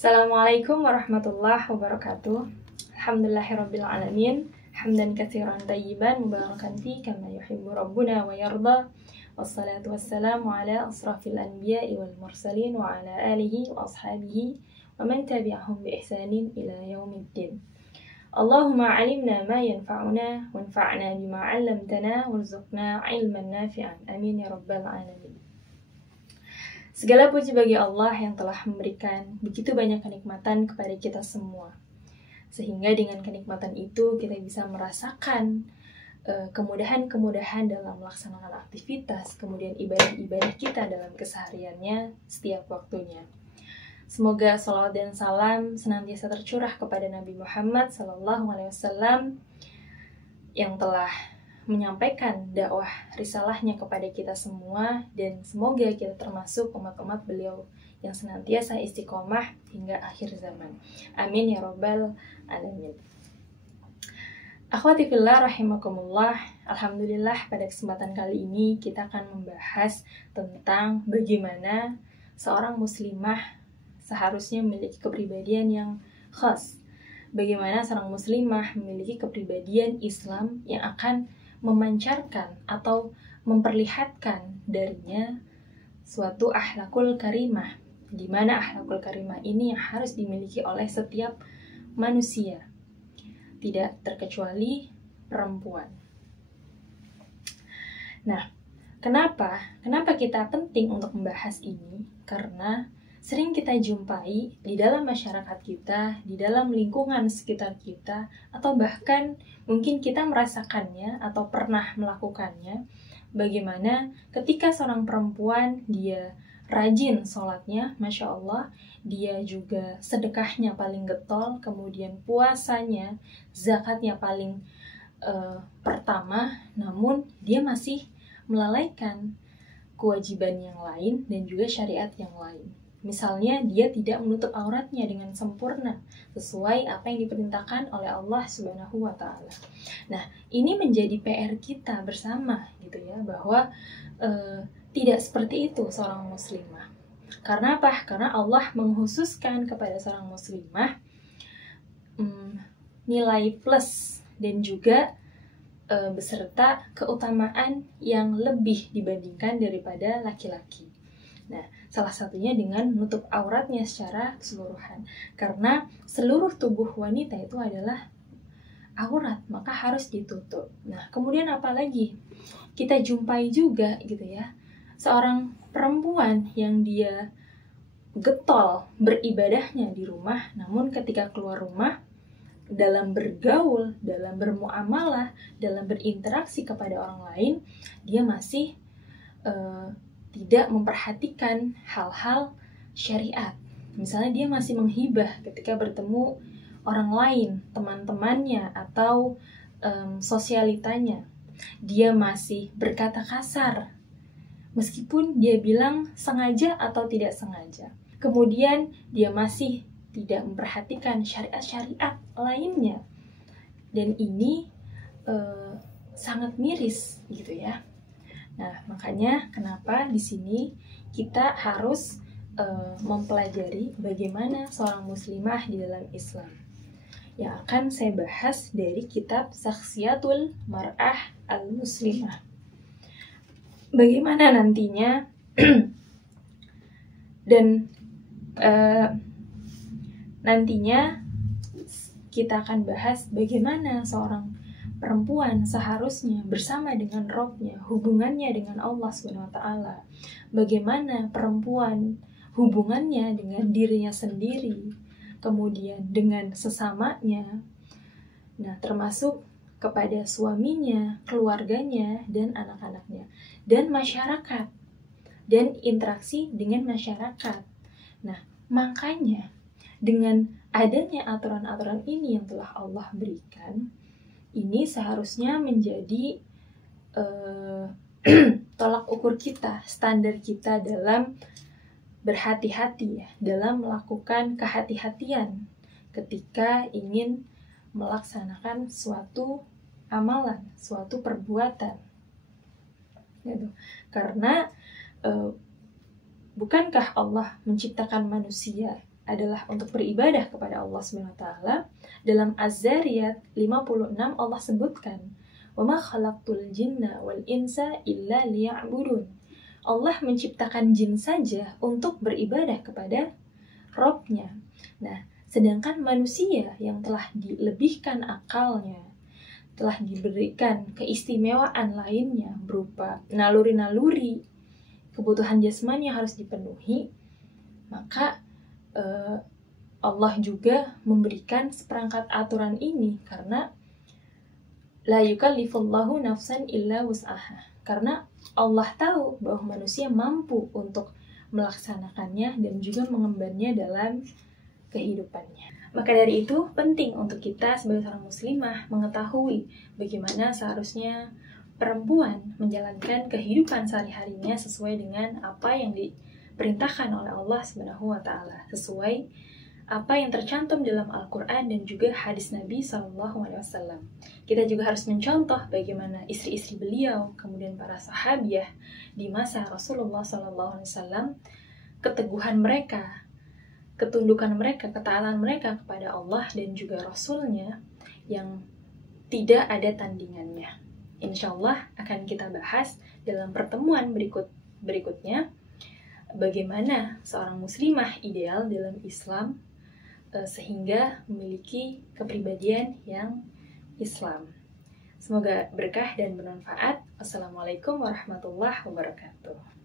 Assalamualaikum warahmatullahi wabarakatuh. Alhamdulillahirabbil alamin. Hamdan katsiran thayyiban mubarakan fi kama yuhibbu rabbuna wa yarda. Wassalatu wassalamu ala asrafil anbiya'i wal mursalin wa ala alihi wa ashabihi wa man tabi'ahum bi ihsanin ila yaumiddin. Allahumma 'allimna ma yanfa'una wanfa'na bima 'allamtana warzuqna 'ilman nafi'an. Amin ya rabbal alamin. Segala puji bagi Allah yang telah memberikan begitu banyak kenikmatan kepada kita semua. Sehingga dengan kenikmatan itu kita bisa merasakan kemudahan-kemudahan dalam melaksanakan aktivitas, kemudian ibadah-ibadah kita dalam kesehariannya setiap waktunya. Semoga salawat dan salam senantiasa tercurah kepada Nabi Muhammad SAW yang telah menyampaikan dakwah risalahnya kepada kita semua, dan semoga kita termasuk umat-umat beliau yang senantiasa istiqomah hingga akhir zaman. Amin ya rabbal alamin. Akhwati fillah rahimakumullah, alhamdulillah pada kesempatan kali ini kita akan membahas tentang bagaimana seorang muslimah seharusnya memiliki kepribadian yang khas. Bagaimana seorang muslimah memiliki kepribadian Islam yang akan memancarkan atau memperlihatkan darinya suatu akhlakul karimah, di mana akhlakul karimah ini yang harus dimiliki oleh setiap manusia, tidak terkecuali perempuan. Nah, kenapa kita penting untuk membahas ini? Karena sering kita jumpai di dalam masyarakat kita, di dalam lingkungan sekitar kita, atau bahkan mungkin kita merasakannya atau pernah melakukannya, bagaimana ketika seorang perempuan dia rajin sholatnya, Masya Allah, dia juga sedekahnya paling getol, kemudian puasanya, zakatnya paling pertama, namun dia masih melalaikan kewajiban yang lain dan juga syariat yang lain. Misalnya dia tidak menutup auratnya dengan sempurna sesuai apa yang diperintahkan oleh Allah Subhanahu wa taala. Nah, ini menjadi PR kita bersama gitu ya, bahwa tidak seperti itu seorang muslimah. Karena apa? Karena Allah mengkhususkan kepada seorang muslimah nilai plus dan juga beserta keutamaan yang lebih dibandingkan daripada laki-laki. Nah, salah satunya dengan menutup auratnya secara keseluruhan. Karena seluruh tubuh wanita itu adalah aurat, maka harus ditutup. Nah, kemudian apalagi kita jumpai juga gitu ya, seorang perempuan yang dia getol beribadahnya di rumah, namun ketika keluar rumah, dalam bergaul, dalam bermuamalah, dalam berinteraksi kepada orang lain, dia masih tidak memperhatikan hal-hal syariat. Misalnya dia masih menghibah ketika bertemu orang lain, teman-temannya atau sosialitanya. Dia masih berkata kasar, meskipun dia bilang sengaja atau tidak sengaja. Kemudian dia masih tidak memperhatikan syariat-syariat lainnya. Dan ini sangat miris gitu ya. Nah, makanya kenapa di sini kita harus mempelajari bagaimana seorang muslimah di dalam Islam. Yang akan saya bahas dari kitab Sakhsiyatul Mar'ah Al-Muslimah. Bagaimana nantinya dan nantinya kita akan bahas bagaimana seorang perempuan seharusnya bersama dengan Robnya, hubungannya dengan Allah SWT. Bagaimana perempuan hubungannya dengan dirinya sendiri, kemudian dengan sesamanya, nah termasuk kepada suaminya, keluarganya, dan anak-anaknya, dan masyarakat, dan interaksi dengan masyarakat. Nah, makanya dengan adanya aturan-aturan ini yang telah Allah berikan, ini seharusnya menjadi tolak ukur kita, standar kita dalam berhati-hati ya, dalam melakukan kehati-hatian ketika ingin melaksanakan suatu amalan, suatu perbuatan. Gitu. Karena bukankah Allah menciptakan manusia adalah untuk beribadah kepada Allah SWT, dalam Az-Zariyat 56 Allah sebutkan, "Wa ma khalaqtul jinna wal insa illa liya'budun." Allah menciptakan jin saja untuk beribadah kepada Robnya. Nah, sedangkan manusia yang telah dilebihkan akalnya, telah diberikan keistimewaan lainnya berupa naluri-naluri, kebutuhan jasmani yang harus dipenuhi, maka Allah juga memberikan seperangkat aturan ini karena la yukallifullahu nafsan illa wus'aha. Karena Allah tahu bahwa manusia mampu untuk melaksanakannya dan juga mengembannya dalam kehidupannya. Maka dari itu penting untuk kita sebagai seorang muslimah mengetahui bagaimana seharusnya perempuan menjalankan kehidupan sehari-harinya sesuai dengan apa yang diperintahkan oleh Allah Subhanahu wa taala, sesuai apa yang tercantum dalam Al-Quran dan juga hadis Nabi SAW. Kita juga harus mencontoh bagaimana istri-istri beliau, kemudian para sahabiah di masa Rasulullah SAW, keteguhan mereka, ketundukan mereka, ketaatan mereka kepada Allah dan juga Rasulnya yang tidak ada tandingannya. Insya Allah akan kita bahas dalam pertemuan berikutnya bagaimana seorang muslimah ideal dalam Islam sehingga memiliki kepribadian yang Islam. Semoga berkah dan bermanfaat. Wassalamualaikum warahmatullahi wabarakatuh.